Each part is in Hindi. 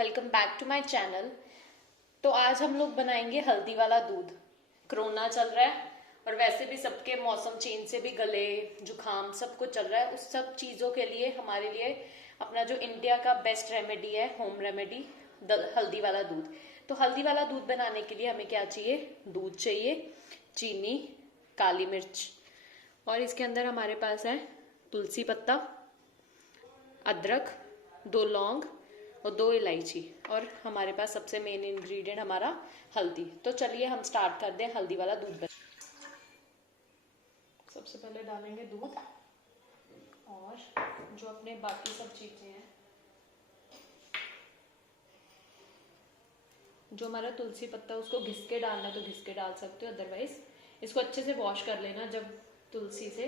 Welcome back to my channel. तो आज हम लोग बनाएंगे हल्दी वाला दूध। कोरोना चल रहा है और वैसे भी सबके मौसम चेंज से भी गले जुकाम सब कुछ चल रहा है। उस सब चीज़ों के लिए हमारे लिए अपना जो इंडिया का बेस्ट रेमेडी है, होम रेमेडी, हल्दी वाला दूध। तो हल्दी वाला दूध बनाने के लिए हमें क्या चाहिए? दूध चाहिए, चीनी, काली मिर्च, और इसके अंदर हमारे पास है तुलसी पत्ता, अदरक, 2 लौंग और 2 इलायची, और हमारे पास सबसे मेन इंग्रेडिएंट हमारा हल्दी। तो चलिए हम स्टार्ट कर दें हल्दी वाला दूध। सबसे पहले डालेंगे दूध और जो अपने बाकी सब चीजें हैं, जो हमारा तुलसी पत्ता उसको घिस के डालना है तो घिस के डाल सकते हो, अदरवाइज इसको अच्छे से वॉश कर लेना। जब तुलसी से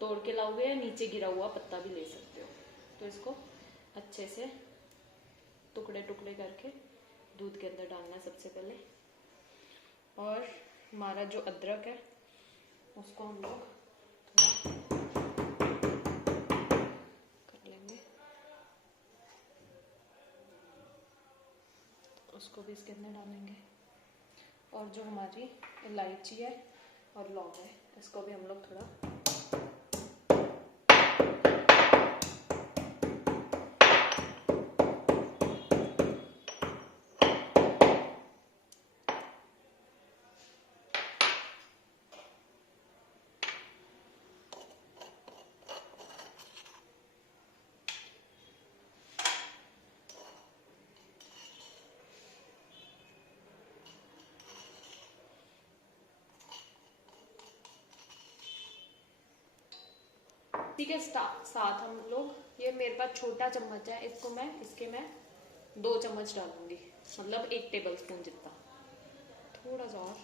तोड़ के लाओगे या नीचे गिरा हुआ पत्ता भी ले सकते हो। तो इसको अच्छे से टुकड़े टुकड़े करके दूध के अंदर डालना है सबसे पहले। और हमारा जो अदरक है उसको हम लोग थोड़ा कर लेंगे, उसको भी इसके अंदर डालेंगे। और जो हमारी इलायची है और लौंग है इसको भी हम लोग थोड़ा इसी के साथ हम लोग, ये मेरे पास छोटा चम्मच है, इसको इसके मैं 2 चम्मच डालूंगी, मतलब 1 टेबल स्पून जितना, थोड़ा सा और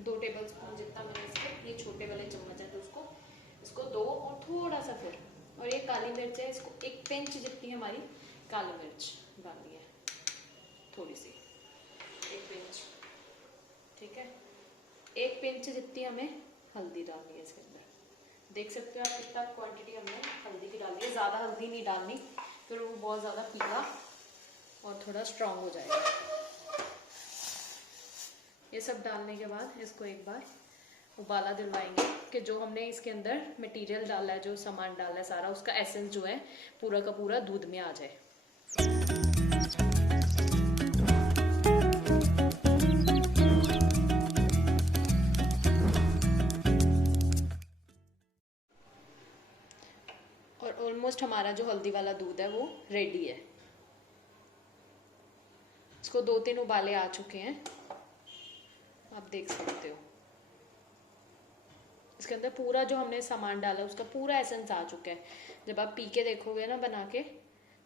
2 टेबल स्पून जितना मैंने इसके, ये छोटे वाले चम्मच है तो इसको 2 और थोड़ा सा फिर। और ये काली मिर्च है, इसको 1 पिंच जितनी हमारी काली मिर्च डालनी है, थोड़ी सी, 1 पिंच, ठीक है। 1 पिंच जितनी हमें हल्दी डालनी है इसके अंदर। देख सकते हो आप कितना क्वांटिटी हमने हल्दी की डाली है। ज़्यादा हल्दी नहीं डालनी, फिर वो बहुत ज़्यादा फीका और थोड़ा स्ट्रांग हो जाएगा। ये सब डालने के बाद इसको एक बार उबाला दिलवाएंगे कि जो हमने इसके अंदर मटेरियल डाला है, जो सामान डाला है सारा, उसका एसेंस जो है पूरा का पूरा दूध में आ जाए। ऑलमोस्ट हमारा जो हल्दी वाला दूध है वो रेडी है। इसको 2-3 उबाले आ चुके हैं, आप देख सकते हो। इसके अंदर पूरा जो हमने सामान डाला उसका पूरा एसेंस आ चुका है। जब आप पी के देखोगे ना बना के,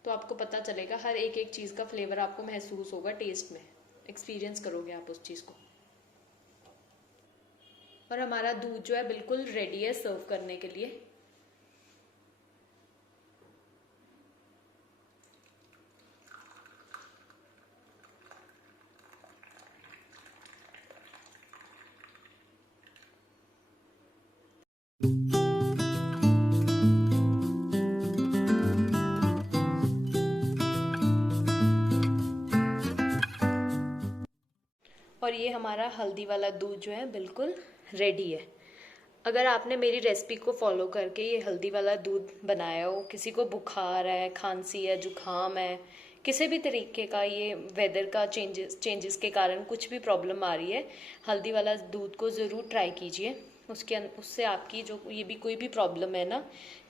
तो आपको पता चलेगा, हर एक चीज़ का फ्लेवर आपको महसूस होगा, टेस्ट में एक्सपीरियंस करोगे आप उस चीज़ को। और हमारा दूध जो है बिल्कुल रेडी है सर्व करने के लिए। और ये हमारा हल्दी वाला दूध जो है बिल्कुल रेडी है। अगर आपने मेरी रेसिपी को फॉलो करके ये हल्दी वाला दूध बनाया हो, किसी को बुखार है, खांसी है, जुकाम है, किसी भी तरीके का, ये वेदर का चेंजेस के कारण कुछ भी प्रॉब्लम आ रही है, हल्दी वाला दूध को ज़रूर ट्राई कीजिए। उससे आपकी जो ये भी कोई भी प्रॉब्लम है ना,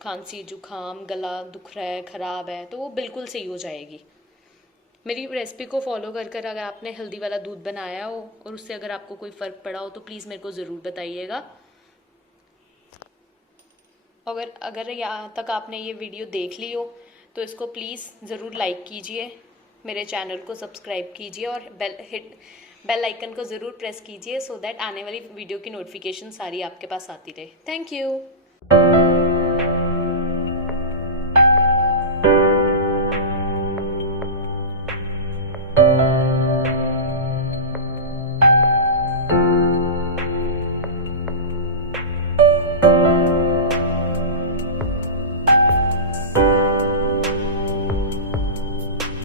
खांसी, जुकाम, गला दुख रहा है, ख़राब है, तो वो बिल्कुल सही हो जाएगी। मेरी रेसिपी को फॉलो कर अगर आपने हल्दी वाला दूध बनाया हो और उससे अगर आपको कोई फ़र्क पड़ा हो तो प्लीज़ मेरे को ज़रूर बताइएगा। अगर यहाँ तक आपने ये वीडियो देख ली हो तो इसको प्लीज़ ज़रूर लाइक कीजिए, मेरे चैनल को सब्सक्राइब कीजिए और बेल आइकन को ज़रूर प्रेस कीजिए, सो दैट आने वाली वीडियो की नोटिफिकेशन सारी आपके पास आती रहे। Thank you.